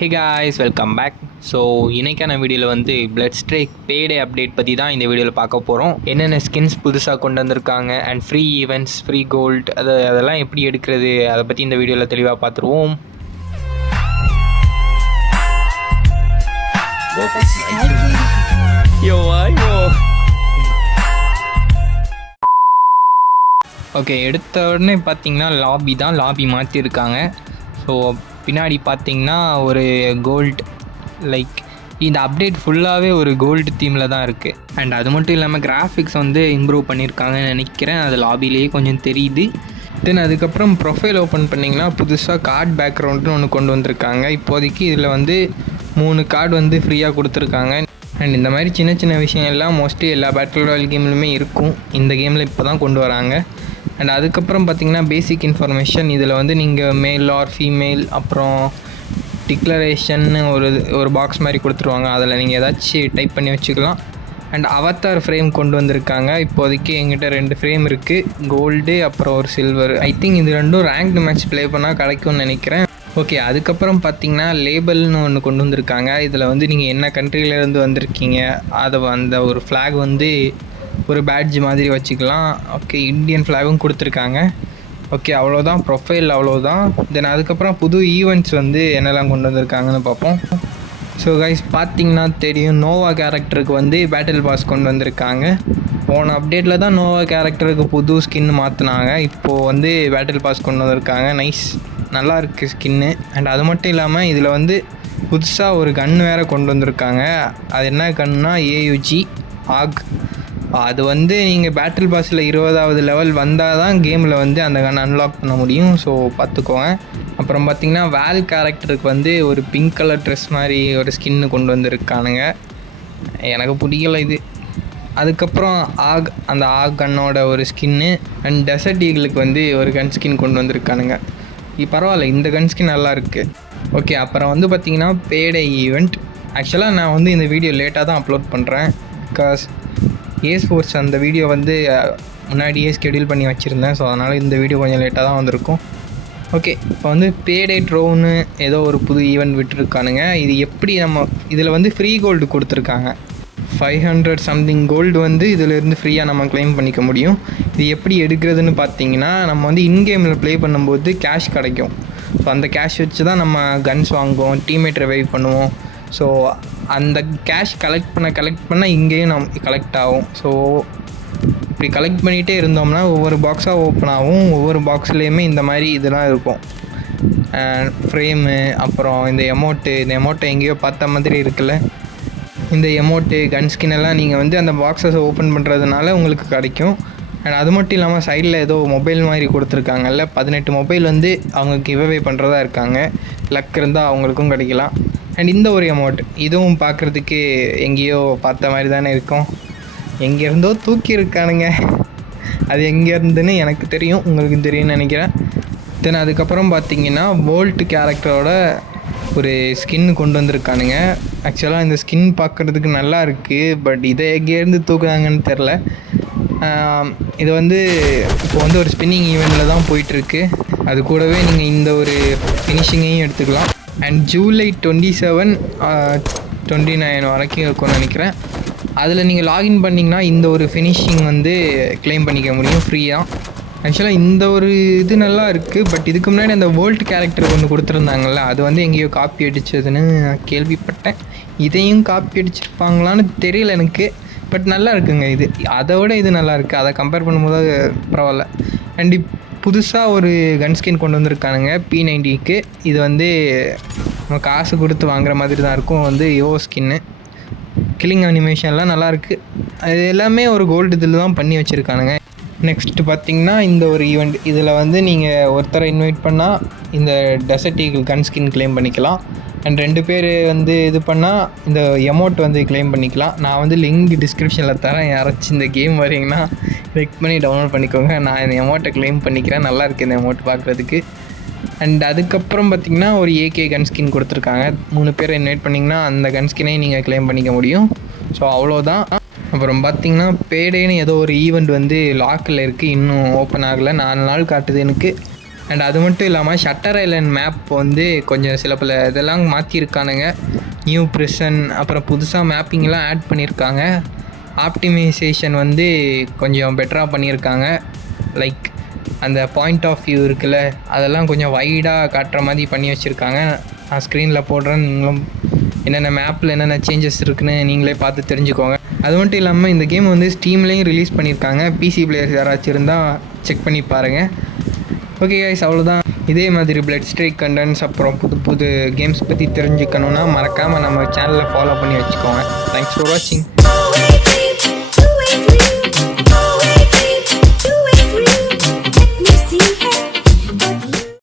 ஹே guys, welcome back. So இன்றைக்கான வீடியோவில் வந்து பிளட் ஸ்ட்ரைக் பேடே அப்டேட் பற்றி தான் இந்த வீடியோவில் பார்க்க போகிறோம். என்னென்ன ஸ்கின்ஸ் புதுசாக கொண்டு வந்திருக்காங்க and free events, free gold, அதெல்லாம் எப்படி எடுக்கிறது, அதை பற்றி இந்த வீடியோவில் தெளிவாக பார்த்துருவோம். ஓகே, எடுத்த உடனே பார்த்தீங்கன்னா லாபி மாற்றிருக்காங்க. ஸோ பின்னாடி பார்த்தீங்கன்னா ஒரு கோல்டு, லைக் இந்த அப்டேட் ஃபுல்லாகவே ஒரு கோல்டு தீமில் தான் இருக்குது. அண்ட் அது மட்டும் இல்லாமல் கிராஃபிக்ஸ் வந்து இம்ப்ரூவ் பண்ணியிருக்காங்கன்னு நினைக்கிறேன். அது லாபிலேயே கொஞ்சம் தெரியுது. தென் அதுக்கப்புறம் ப்ரொஃபைல் ஓப்பன் பண்ணிங்கன்னா புதுசாக கார்டு பேக்ரவுண்டுன்னு ஒன்று கொண்டு வந்திருக்காங்க. இப்போதைக்கு இதில் வந்து 3 கார்டு வந்து ஃப்ரீயாக கொடுத்துருக்காங்க. அண்ட் இந்த மாதிரி சின்ன சின்ன விஷயங்கள்லாம் மோஸ்ட்லி எல்லா பேட்டில் ராயல் கேம்லையுமே இருக்கும். இந்த கேமில் இப்போ தான் கொண்டு வராங்க. அண்ட் அதுக்கப்புறம் பார்த்திங்கன்னா பேசிக் இன்ஃபர்மேஷன், இதில் வந்து நீங்கள் மேல் ஆர் ஃபீமேல், அப்புறம் டிக்ளரேஷன்னு ஒரு பாக்ஸ் மாதிரி கொடுத்துருவாங்க. அதில் நீங்கள் ஏதாச்சும் டைப் பண்ணி வச்சுக்கலாம். அண்ட் அவத்தார் ஃப்ரேம் கொண்டு வந்திருக்காங்க. இப்போதைக்கு எங்கிட்ட 2 ஃப்ரேம் இருக்குது, கோல்டு அப்புறம் ஒரு சில்வர். ஐ திங்க் இது ரெண்டும் ரேங்க்டு மேட்ச் ப்ளே பண்ணால் கிடைக்கும்னு நினைக்கிறேன். ஓகே, அதுக்கப்புறம் பார்த்திங்கன்னா லேபிள்னு ஒன்று கொண்டு வந்திருக்காங்க. இதில் வந்து நீங்கள் என்ன கண்ட்ரியிலேருந்து வந்திருக்கீங்க, அதை அந்த ஒரு ஃப்ளாக் வந்து ஒரு பேட்ஜ் மாதிரி வச்சுக்கலாம். ஓகே, இந்தியன் ஃப்ளாகும் கொடுத்துருக்காங்க. ஓகே, அவ்வளோதான் ப்ரொஃபைல், அவ்வளோதான். தென் அதுக்கப்புறம் புது ஈவெண்ட்ஸ் வந்து என்னெல்லாம் கொண்டு வந்திருக்காங்கன்னு பார்ப்போம். ஸோ கைஸ், பார்த்திங்கன்னா தெரியும், நோவா கேரக்டருக்கு வந்து பேட்டில் பாஸ் கொண்டு வந்திருக்காங்க. போன அப்டேட்டில் தான் நோவா கேரக்டருக்கு புது ஸ்கின் மாற்றினாங்க. இப்போது வந்து பேட்டில் பாஸ் கொண்டு வந்திருக்காங்க. நைஸ், நல்லா இருக்குது ஸ்கின்னு. அண்ட் அது மட்டும் இல்லாமல் இதில் வந்து புதுசாக ஒரு கன் வேறு கொண்டு வந்திருக்காங்க. அது என்ன கன்னா AUG ஆக். அது வந்து நீங்கள் பேட்டில் பாஸில் 20வது லெவல் வந்தால் தான் கேமில் வந்து அந்த கன் அன்லாக் பண்ண முடியும். ஸோ பார்த்துக்கோங்க. அப்புறம் பார்த்திங்கன்னா வேல் கேரக்டருக்கு வந்து ஒரு பிங்க் கலர் ட்ரெஸ் மாதிரி ஒரு ஸ்கின்னு கொண்டு வந்திருக்கானுங்க. எனக்கு பிடிக்கல இது. அதுக்கப்புறம் அந்த கன்னோட ஒரு ஸ்கின்னு. அண்ட் டெசர்ட் ஈகிளுக்கு வந்து ஒரு கன் ஸ்கின் கொண்டு வந்திருக்கானுங்க. பரவாயில்ல, இந்த கன் ஸ்கின் நல்லா இருக்குது. ஓகே, அப்புறம் வந்து பார்த்திங்கன்னா பேடே ஈவெண்ட். ஆக்சுவலாக நான் வந்து இந்த வீடியோ லேட்டாக தான் அப்லோட் பண்ணுறேன். பிகாஸ் ஸ்போர்ட்ஸ் அந்த வீடியோ வந்து முன்னாடியே ஸ்கெடியூல் பண்ணி வச்சுருந்தேன். ஸோ அதனால் இந்த வீடியோ கொஞ்சம் லேட்டாக தான் வந்திருக்கும். ஓகே, இப்போ வந்து பேடே ட்ரோன்னு ஏதோ ஒரு புது ஈவெண்ட் விட்டுருக்கானுங்க. இது எப்படி இதில் வந்து ஃப்ரீ கோல்டு கொடுத்துருக்காங்க. 500 சம்திங் கோல்டு வந்து இதிலேருந்து ஃப்ரீயாக நம்ம க்ளைம் பண்ணிக்க முடியும். இது எப்படி எடுக்கிறதுன்னு பார்த்தீங்கன்னா, நம்ம வந்து இன்கேமில் ப்ளே பண்ணும்போது கேஷ் கிடைக்கும். ஸோ அந்த கேஷ் வச்சு தான் நம்ம கன்ஸ் வாங்குவோம், டீம்மேட் ரிவைவ் பண்ணுவோம். ஸோ அந்த கேஷ் கலெக்ட் பண்ண இங்கேயும் நம்ம கலெக்ட் ஆகும். ஸோ இப்படி கலெக்ட் பண்ணிகிட்டே இருந்தோம்னா ஒவ்வொரு பாக்ஸாக ஓப்பன் ஆகும். ஒவ்வொரு பாக்ஸ்லேயுமே இந்த மாதிரி இதெல்லாம் இருக்கும், ஃப்ரேமு, அப்புறம் இந்த எமௌண்ட்டை எங்கேயோ பார்த்த மாதிரி இருக்குல்ல, இந்த எமௌண்ட்டு கன் ஸ்கின் எல்லாம் நீங்கள் வந்து அந்த பாக்ஸஸை ஓப்பன் பண்ணுறதுனால உங்களுக்கு கிடைக்கும். அண்ட் அது மட்டும் இல்லாமல் சைடில் ஏதோ மொபைல் மாதிரி கொடுத்துருக்காங்கல்ல, 18 மொபைல் வந்து அவங்க கிவ்அவே பண்ணுறதா இருக்காங்க. லக் இருந்தால் அவங்களுக்கும் கிடைக்கலாம். அண்ட் இந்த ஒரு அமௌண்ட், இதுவும் பார்க்குறதுக்கு எங்கேயோ பார்த்த மாதிரி தானே இருக்கும். எங்கேருந்தோ தூக்கி இருக்கானுங்க. அது எங்கேருந்துன்னு எனக்கு தெரியும், உங்களுக்கு தெரியும்னு நினைக்கிறேன். தென் அதுக்கப்புறம் பார்த்திங்கன்னா வோல்ட் கேரக்டரோட ஒரு ஸ்கின் கொண்டு வந்திருக்கானுங்க. ஆக்சுவலாக இந்த ஸ்கின் பார்க்குறதுக்கு நல்லா இருக்குது. பட் இதை எங்கேருந்து தூக்குறாங்கன்னு தெரில. இது வந்து இப்போ வந்து ஒரு ஸ்பின்னிங் ஈவெண்ட்டில் தான் போயிட்டுருக்கு. அது கூடவே நீங்கள் இந்த ஒரு ஃபினிஷிங்கையும் எடுத்துக்கலாம். அண்ட் ஜூலை 27, 29 வரைக்கும் இருக்கும்னு நினைக்கிறேன். அதில் நீங்கள் லாகின் பண்ணிங்கன்னா இந்த ஒரு ஃபினிஷிங் வந்து க்ளைம் பண்ணிக்க முடியும் ஃப்ரீயாக. ஆக்சுவலாக இந்த ஒரு இது நல்லா இருக்குது. பட் இதுக்கு முன்னாடி அந்த வேர்ல்ட் கேரக்டர் ஒன்று கொடுத்துருந்தாங்கல்ல, அது வந்து எங்கேயோ காப்பி அடித்ததுன்னு கேள்விப்பட்டேன். இதையும் காப்பி அடிச்சிருப்பாங்களான்னு தெரியல எனக்கு. பட் நல்லா இருக்குங்க இது. அதை விட இது நல்லா இருக்குது. அதை கம்பேர் பண்ணும்போது பரவாயில்ல. அண்ட் புதுசாக ஒரு கன் ஸ்கின் கொண்டு வந்திருக்கானுங்க P90க்கு. இது வந்து நம்ம காசு கொடுத்து வாங்குற மாதிரி தான் இருக்கும். வந்து ஸ்கின்னு, கில்லிங் அனிமேஷன்லாம் நல்லாயிருக்கு. அது எல்லாமே ஒரு கோல்டு இதில் தான் பண்ணி வச்சுருக்கானுங்க. நெக்ஸ்ட்டு பார்த்திங்கன்னா இந்த ஒரு ஈவெண்ட், இதில் வந்து நீங்கள் ஒருத்தரை இன்வைட் பண்ணால் இந்த desert eagle gun skin claim பண்ணிக்கலாம். அண்ட் 2 பேர் வந்து இது பண்ணால் இந்த எமௌண்ட் வந்து க்ளைம் பண்ணிக்கலாம். நான் வந்து லிங்க் டிஸ்கிரிப்ஷனில் தரேன். யாராச்சும் இந்த கேம் வரீங்கன்னா கிளிக் பண்ணி டவுன்லோட் பண்ணிக்கோங்க. நான் இந்த எமௌண்ட்டை க்ளைம் பண்ணிக்கிறேன். நல்லாயிருக்கு இந்த எமௌண்ட் பார்க்குறதுக்கு. அண்ட் அதுக்கப்புறம் பார்த்திங்கன்னா ஒரு AK கன் ஸ்கின் கொடுத்துருக்காங்க. 3 பேரை இன்வைட் பண்ணிங்கன்னா அந்த கன் ஸ்கினையும் நீங்கள் க்ளைம் பண்ணிக்க முடியும். ஸோ அவ்வளோதான். அப்புறம் பார்த்திங்கன்னா பேடேன்னு ஏதோ ஒரு ஈவெண்ட் வந்து லாக்கில் இருக்குது, இன்னும் ஓப்பன் ஆகலை. 4 நாள் காட்டுது எனக்கு. அண்ட் அது மட்டும் இல்லாமல் ஷட்டர் ஐலண்ட் மேப் வந்து கொஞ்சம் சில பல இதெல்லாம் மாற்றிருக்கானுங்க. நியூ ப்ரிசன் அப்புறம் புதுசாக மேப்பிங்லாம் ஆட் பண்ணியிருக்காங்க. ஆப்டிமைசேஷன் வந்து கொஞ்சம் பெட்டராக பண்ணியிருக்காங்க. லைக் அந்த பாயிண்ட் ஆஃப் வியூ இருக்குல்ல, அதெல்லாம் கொஞ்சம் வைடாக காட்டுற மாதிரி பண்ணி வச்சுருக்காங்க. நான் ஸ்க்ரீனில் போடுறேன், நீங்களும் என்னென்ன மேப்பில் என்னென்ன சேஞ்சஸ் இருக்குன்னு நீங்களே பார்த்து தெரிஞ்சுக்கோங்க. அது மட்டும் இல்லாமல் இந்த கேம் வந்து ஸ்டீம்லேயும் ரிலீஸ் பண்ணியிருக்காங்க. பிசி பிளேயர்ஸ் யாராச்சும் இருந்தால் செக் பண்ணி பாருங்கள். ஓகே கைஸ், அவ்வளோதான். இதே மாதிரி பிளட் ஸ்ட்ரைக் கண்டென்ட்ஸ் அப்புறம் புது புது கேம்ஸ் பற்றி தெரிஞ்சுக்கணுன்னா மறக்காமல் நம்ம சேனலை ஃபாலோ பண்ணி வச்சுக்கோங்க. தேங்க்ஸ் ஃபார் வாட்சிங்.